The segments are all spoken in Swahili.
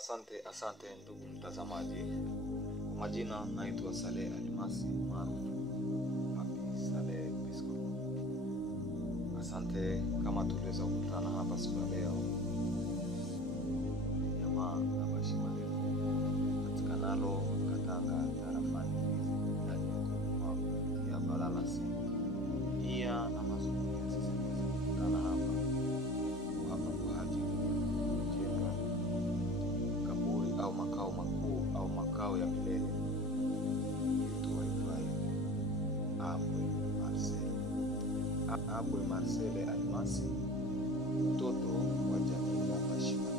Asante ndugu mtazamaji. Kwa majina naitwa Saleh Almasi maarufu Papi Saleh Bisco. Asante kama tuliweza kukutana hapa siku ya leo. Jamaa na Bashima leo katika nalo Katanga tarafani ya Balalasi. Nia na mazungumzo sisi kukutana hapa kwa ajili kujenga kaburi au makao makuu au makao ya milele itwayo Abwe Marcel Almasi, mtoto wa jamii la Bashima.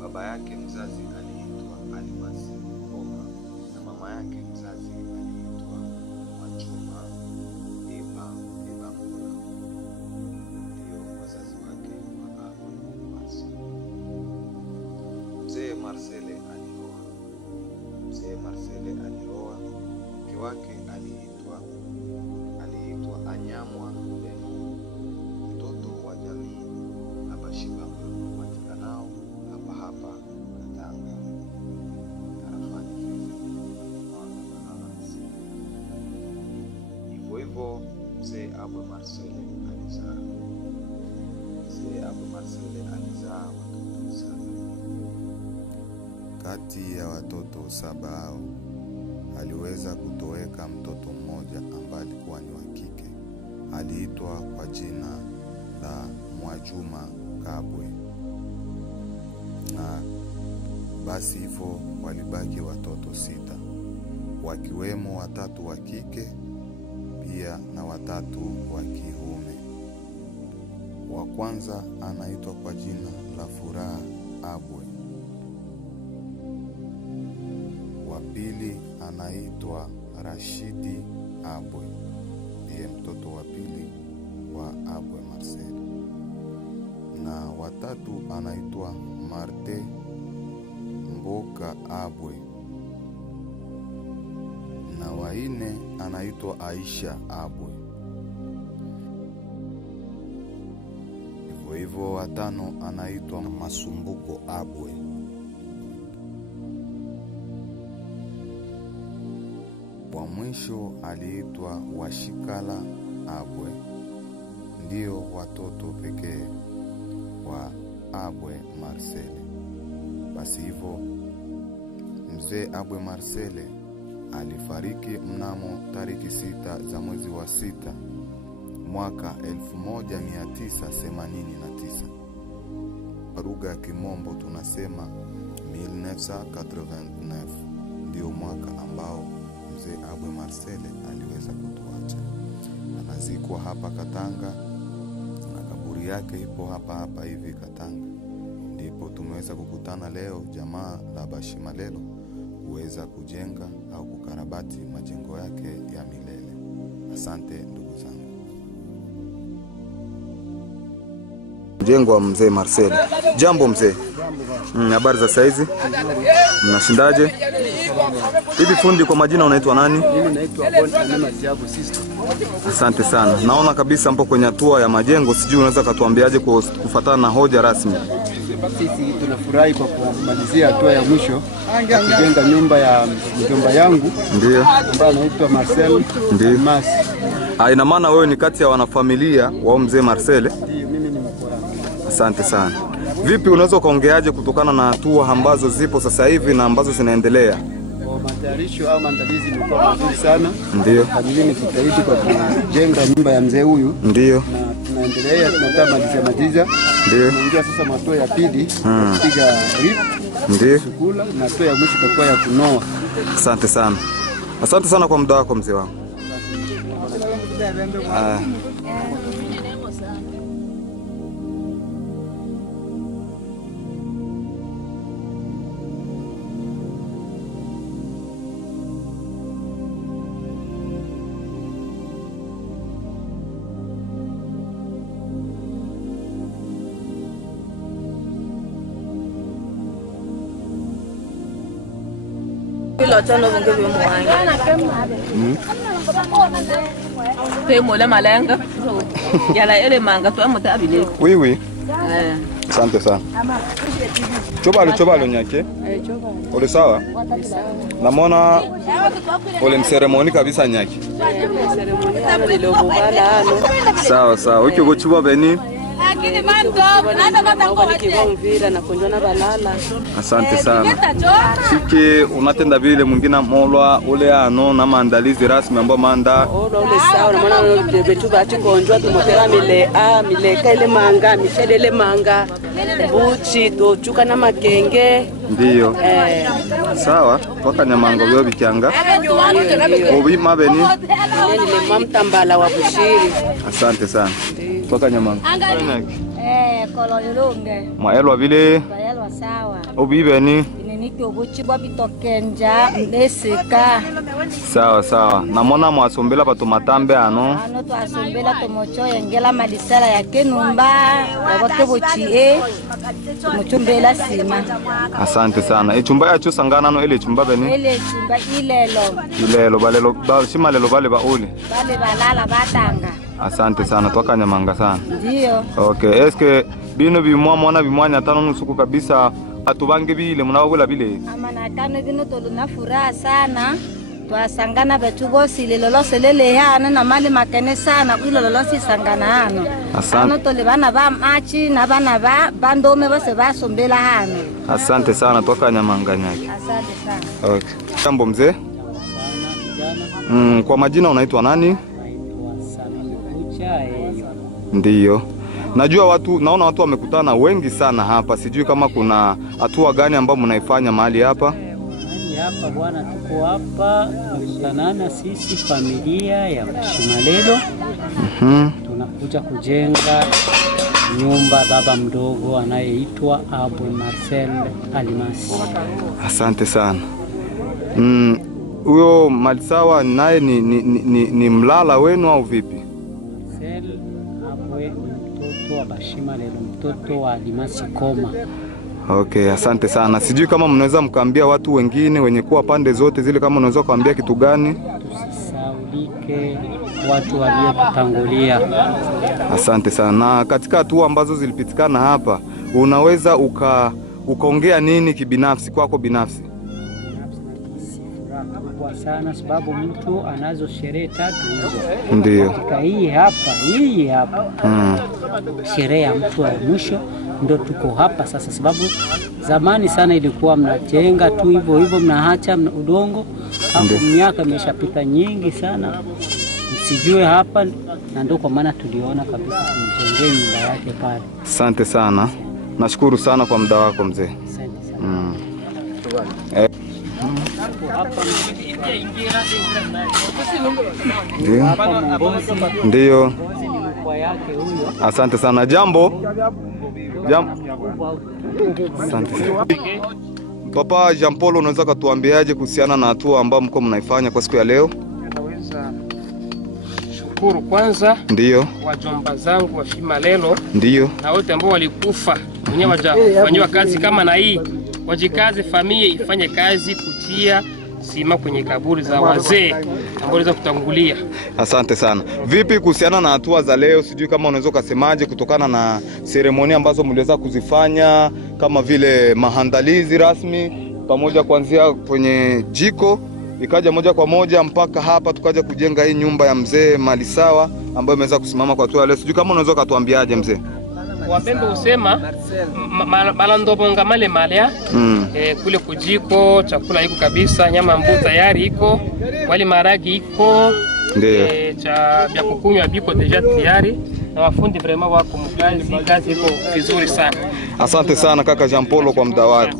Baba yake mzazi aliitwa Almasi Ngoma na mama yake mzazi aliitwa Machuma Eba Mkola. Ndio wazazi wake wa Abwe Marcel. Mzee Marcel alioa. Mke wake aliitwa Anyamwa Leno, mtoto wa jamii la Bashima wapatikanao hapa Katanga tarafani Balalasi. Hivyo mzee Abwe Marcel alizaa watoto 7. Kati ya watoto 7 hao aliweza kutoweka mtoto mmoja ambaye alikuwa ni wa kike. Aliitwa kwa jina la Mwajuma Kabwe. Na basi hivyo walibaki watoto 6, wakiwemo 3 wa kike pia na 3 wa kiume. Wa kwanza anaitwa kwa jina la Furaha Abwe. Wa pili anaitwa Rashidi Abwe, ndiye mtoto wa pili wa Abwe Marcel. Na wa 3 anaitwa Marte Mboka Abwe. Na wa 4 anaitwa Aisha Abwe. Hivyo wa 5 anaitwa Masumbuko Abwe. Wa mwisho aliitwa Washikala Abwe. Ndio watoto pekee wa Abwe Marcel. Basi hivyo mzee Abwe Marcel alifariki mnamo tariki 6 za mwezi wa 6 mwaka 1989. Kwa lugha ya Kimombo tunasema 1989. Ndio mwaka ambao mzee Abwe Marcel aliweza kutuacha. Anazikwa hapa Katanga na kaburi yake ipo hapa hivi Katanga. Ndipo tumeweza kukutana leo jamaa la Bashima lelo kuweza kujenga au kukarabati majengo yake ya milele. Asante ndugu zangu. Mjengo wa mzee Marcel. Jambo mzee. Habari za saizi? Mnashindaje? Hivi fundi kwa majina unaitwa nani? Mimi naitwa Bonne Tiago Sisto. Asante sana. Naona kabisa mpo kwenye hatua ya majengo, sijui unaweza kutuambiaje kufuatana na hoja rasmi? Sisi tunafurahi kwa kumalizia hatua ya mwisho kujenga nyumba ya mjomba yangu. Ndio. Ambaye anaitwa Marcel Almasi. Ina maana wewe ni kati ya wanafamilia wa mzee Marcel? Ndio, mimi ni mkoo wake. Asante sana. Vipi unaweza kuongeaje kutokana na hatua ambazo zipo sasa hivi na ambazo zinaendelea? Matayarisho au maandalizi yamekuwa mazuri sana. Ndio. Familia imejitahidi kwa kujenga nyumba ya mzee huyu. Ndio. Na tunaendelea tunamaliza. Ndio. Tunaingia sasa hatua ya pili, kupiga rip. Ndio. Chukula na hatua ya mwisho itakuwa ya kunoa. Asante sana. Asante sana kwa muda wako mzee wangu. Kilo tano bunge vyo mwanya. Pe mola malenga. Yala ele manga to amuta abile. Oui. Asante sana. Chobalo nyake. Ole sawa? Namona ole mseremoni kabisa nyake. Sawa sawa. Uki gochiwa beni. Asante sana. Siki unatenda vile mwingine molwa ule ano na maandalizi rasmi ambayo manda. Ole sawa, naona betu bati konjwa tumotera mileka ile manga, mishele ile manga. Buchi tochuka na makenge. Ndiyo. Sawa, toka nyamango byo bikyanga. Obi mabeni. Ni mamtambala wa Bushiri. Asante sana. Toka nyamango. Kololunge. Maelwa vile. Maelwa sawa. Obi beni. Niki obuchi bwa bitokenja mbesika. Sawa sawa. Namona mwasombela pato matambe ano. Ano to asombela to mocho yengela malisala ya kenumba, wake bochie. Mochombela sima. Asante sana. Echumba yacho sangana no ele chumba beni. Ele chumba ilelo. Ilelo balelo shima lelo bale bauli. Bale balala batanga. Asante sana, toka nyamanga sana. Ndio. Okay, eske bino bimwa bimwanya tano nusuku kabisa atubange bile munawagula bile. Amana tano bino toluna furaha sana. Twasangana betu bosi lelolose lele yana na mali makene sana ilolose sangana hano. Ano tole bana ba machi na bana ba bandome bose basombela hano. Asante sana, toka nyamanga nyake. Asante sana. Okay. Jambo mzee? Kwa majina unaitwa nani? Ndiyo. Najua naona watu wamekutana wengi sana hapa. Sijui kama kuna hatua gani ambayo mnaifanya mahali hapa? Hapa bwana, tuko hapa tunakutanana sisi familia ya Bashimalelo. Tunakuja kujenga nyumba baba mdogo anayeitwa Abwe Marcel Alimasi. Asante sana. Huyo Malisawa naye ni mlala wenu au vipi? Marcel Abwe mtoto wa Bashimalelo, mtoto wa Alimasi Koma. Okay, asante sana. Sijui kama mnaweza mkaambia watu wengine wenye kuwa pande zote zile, kama unaweza kuambia kitu gani? Tusisaulike watu waliotutangulia. Asante sana. Na katika hatua ambazo zilipitikana hapa, unaweza ukaongea nini kibinafsi kwako binafsi? Kwa sana sababu mtu anazo sherehe 3 hizo. Ndiyo. Katika hii hapa. Sherehe ya mtu wa mwisho ndio tuko hapa sasa, sababu zamani sana ilikuwa mnajenga tu hivyo mnaacha udongo. Hapo miaka imeshapita nyingi sana. Msijue hapa, na ndio kwa maana tuliona kabisa tumjengee nyumba yake pale. Asante sana. Nashukuru sana kwa muda wako mzee. Asante sana. Ndiyo. Asante sana. Jambo. Asante sana. Papa Jean Paul, unaweza kutuambiaje kuhusiana na hatua ambayo mko mnaifanya kwa siku ya leo? Naweza shukuru kwanza Ndiyo. wajomba zangu wa Shimalelo. Ndiyo. Na wote ambao walikufa wenyewe wajafanywa kazi kama na hii. Wajikaze, familia ifanye kazi kutia sima kwenye kaburi za wazee ambao waweza kutangulia. Asante sana. Vipi kuhusiana na hatua za leo? Sijui kama unaweza kusemaje kutokana na seremoni ambazo mliweza kuzifanya, kama vile maandalizi rasmi pamoja kuanzia kwenye jiko ikaja moja kwa moja mpaka hapa tukaja kujenga hii nyumba ya mzee Malisawa ambayo imeweza kusimama kwa hatua leo. Sijui kama unaweza kutuambiaje mzee? Wapembe usema malandobonga male malea. Kule kujiko chakula iko kabisa, nyama mbu tayari iko, wali maragi iko, cha vya kukunywa biko deja tayari, na wafundi vraiment wako mkazi, kazi iko vizuri sana. Asante sana kaka Jean Paul kwa muda wako.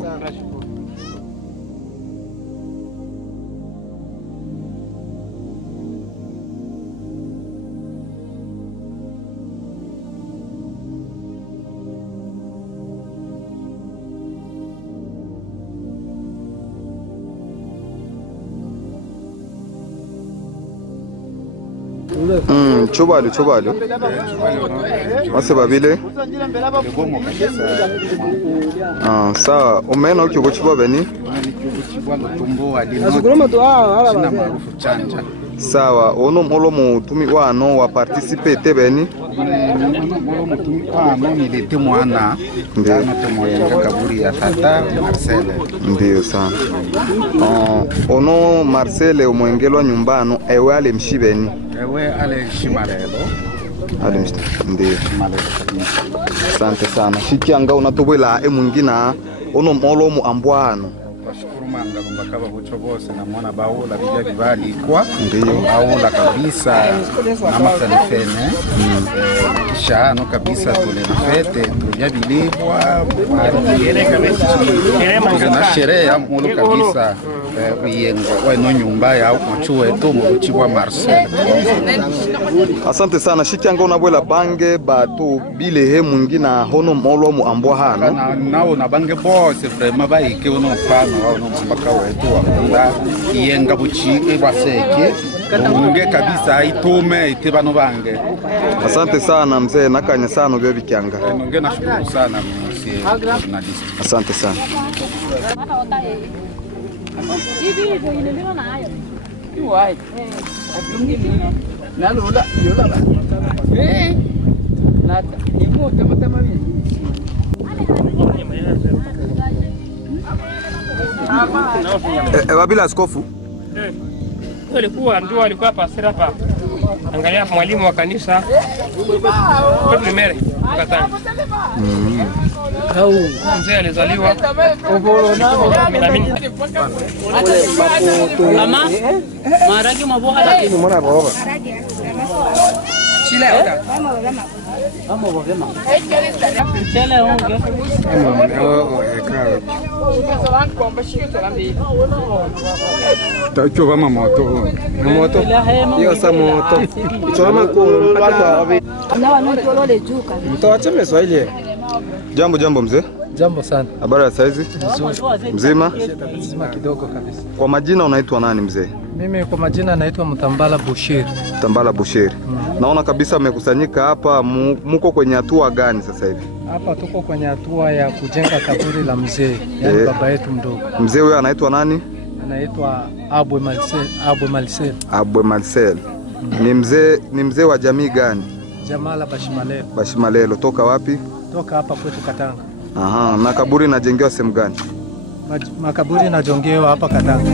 Chobalo. Wase babile. Sawa, umena ukigo chiba beni? Sawa, ono molo mutumi wano wa participate beni? nilete mwana ndana tumoyenga kaburi ya tata Marcele. Ndio sana. Ono Marcele umwengelwa nyumbano ewe ale mshibeni. Ewe ale shimarelo. Ale ndio. Asante sana. Shikianga unatobwela mwingina ono molo mu ambwano. Bashukuru manga mbakaba bocho bose na mwana baula bijya bibali kwa ndio baula kabisa na masalifene kisha no kabisa tule na fete tujya bilibwa na sherehe ya mulu kabisa uyengo wano nyumba ya kuchuwe tu mchibwa Marcel. Asante sana. Shikianga unabwela bange batu bile he mwingina hono molo mu ambwano nao na bange bose vraiment baike ono mfano ono mpaka wetu wa yenga buchike baseke munge kabisa itume itebano bange. Asante sana mzee nakanya sana byo bikyanga. Nonge nashukuru sana msie journalist. Asante sana. Wabila askofu alikuwa ndio alikuwa pastor hapa. Angalia mwalimu wa kanisa kwa primere Katanga. Au mzee alizaliwa Mama maragi maboha lakini mbona boga chile oda vamos bogema chile onge Tacho vama moto. Moto. Yo sa moto. Choma ko mpaka na wanotolo le juka. mtoache meswahili. Jambo mzee. Jambo sana. Habari ya saizi? Mzima? Mzima kidogo kabisa. Kwa majina unaitwa nani mzee? Mimi kwa majina naitwa Mtambala Bushiri. Mtambala Bushiri. Naona kabisa mmekusanyika hapa, muko kwenye hatua gani sasa hivi? Hapa tuko kwenye hatua ya kujenga kaburi la mzee, yani baba yetu mdogo. Mzee huyo anaitwa nani? Anaitwa Abwe Marcel. Abwe Marcel. Ni mzee wa jamii gani? Jamala Bashimalelo. Bashimalelo. Toka wapi? Toka hapa kwetu Katanga. Aha, na kaburi inajengewa sehemu gani? Makaburi inajengewa hapa Katanga.